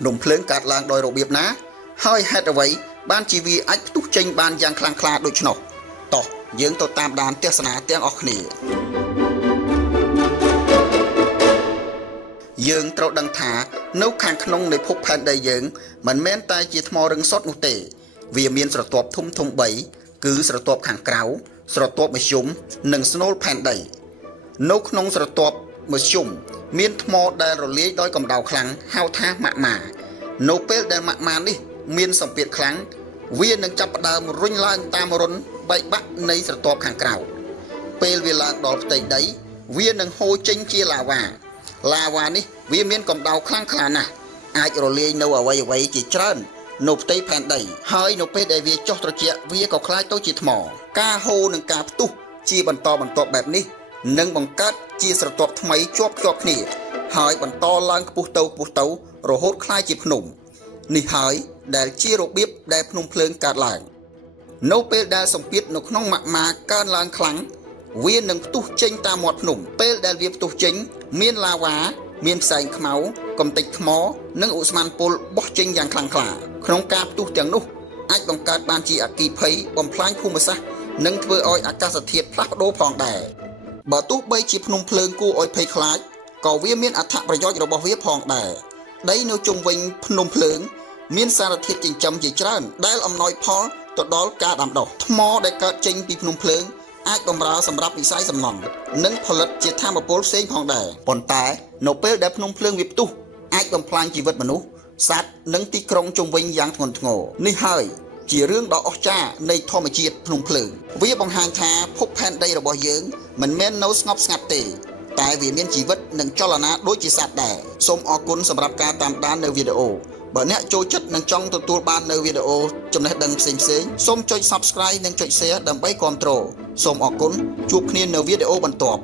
ភ្នំភ្លើងកាត់ឡើងដោយរបៀបណាហើយហេតុអ្វីបានជាវាអាចផ្ទុះចេញបានយ៉ាងខ្លាំងក្លាដូច្នោះតោះយើងទៅតាមដានទស្សនាទាំងអស់គ្នាយើងត្រូវដឹងថានៅខាងក្នុងនៃភពផែនដីយើងមិនមែនតែជាថ្មរឹងសុទ្ធនោះទេវាមានស្រទាប់ធំ3គឺស្រទាប់ខាងក្រៅស្រទាប់មធ្យមនិងស្នូលផែនដីនៅក្នុងស្រទាប់មធ្យមមានថ្មដែលរលាយដោយកម្ដៅខ្លាំងហៅថាម៉ាក់ម៉ានៅពេលដែលម៉ាក់ម៉ានេះមានសម្ពាធខ្លាំងវានឹងចាប់ផ្ដើមរុញឡើងតាមរុនបែកបាក់នៃស្រទាប់ខាងក្រៅពេលវាឡើងដល់ផ្ទៃដីវានឹងហូរចេញជាឡាវ៉ានេះវាមានកម្ដៅខ្លាំងក្លាណាស់អាចរលាយនៅអ្វីៗជាច្រើននៅផ្ទៃផែនដីហើយនៅពេលដែលវាចុះត្រជាក់វាក៏คล้ายទៅជាថ្មការហូរនិងការផ្ទុះជាបន្តបន្ទាប់បែបនេះនឹងបង្កើតជាស្រទាប់ថ្មីជាប់គ្នាហើយបន្តឡើងខ្ពស់ទៅរហូតคล้ายជាភ្នំនេះហើយដែលជារបៀបដែលភ្នំភ្លើងកើតឡើងនៅពេលដែលសម្ពាធនៅក្នុងម៉ាក់ម៉ាកើនឡើងខ្លាំងវានឹងផ្ទុះចេញតាមមាត់ភ្នំពេលដែលវាផ្ទុះចេញមានឡាវ៉ាមានផ្សែងខ្មៅកំទេចថ្មនិងឧស្ម័នពុលបោះចេញយ៉ាងខ្លាំងក្លាក្នុងការផ្ទុះទាំងនោះអាចបង្កើតបានជាអគ្គិភ័យបំផ្លាញភូមិសាស្ត្រនិងធ្វើឲ្យអាកាសធាតុផ្លាស់ប្ដូរផងដែរបើទោះបីជាភ្នំភ្លើងគួរឲ្យភ័យខ្លាចក៏វាមានអត្ថប្រយោជន៍របស់វាផងដែរដីនៅជុំវិញភ្នំភ្លើងមានសារធាតុចិញ្ចឹមជាច្រើនដែលអំណោយផលទៅដល់ការដាំដុះថ្មដែលកើតចេញពីភ្នំភ្លើងអាចបម្រើសម្រាប់វិស័យសំណង់និងផលិតជាថាមពលផ្សេងផងដែរប៉ុន្តែនៅពេលដែលភ្នំភ្លើងវាផ្ទុះអាចបំផ្លាញជីវិតមនុស្សសត្វនិងទីក្រុងជុំវិញយ៉ាងធ្ងន់ធ្ងរនេះហើយជារឿងដ៏អស្ចារ្យនៃធម្មជាតិភ្នំភ្លើងវាបង្ហាញថាភពផែនដីរបស់យើងមិនមែននៅស្ងប់ស្ងាត់ទេតែវាមានជីវិតនិងចលនាដូចជាសត្វដែរសូមអរគុណសម្រាប់ការតាមដាននៅវីដេអូបើអ្នកចូលចិត្តនិងចង់ទទួលបាននៅវីដេអូចំណេះដឹងផ្សេងសូមចុច Subscribe និងចុច Share ដើម្បីគាំទ្រសូមអរគុណជួបគ្នានៅវីដេអូបន្ទាប់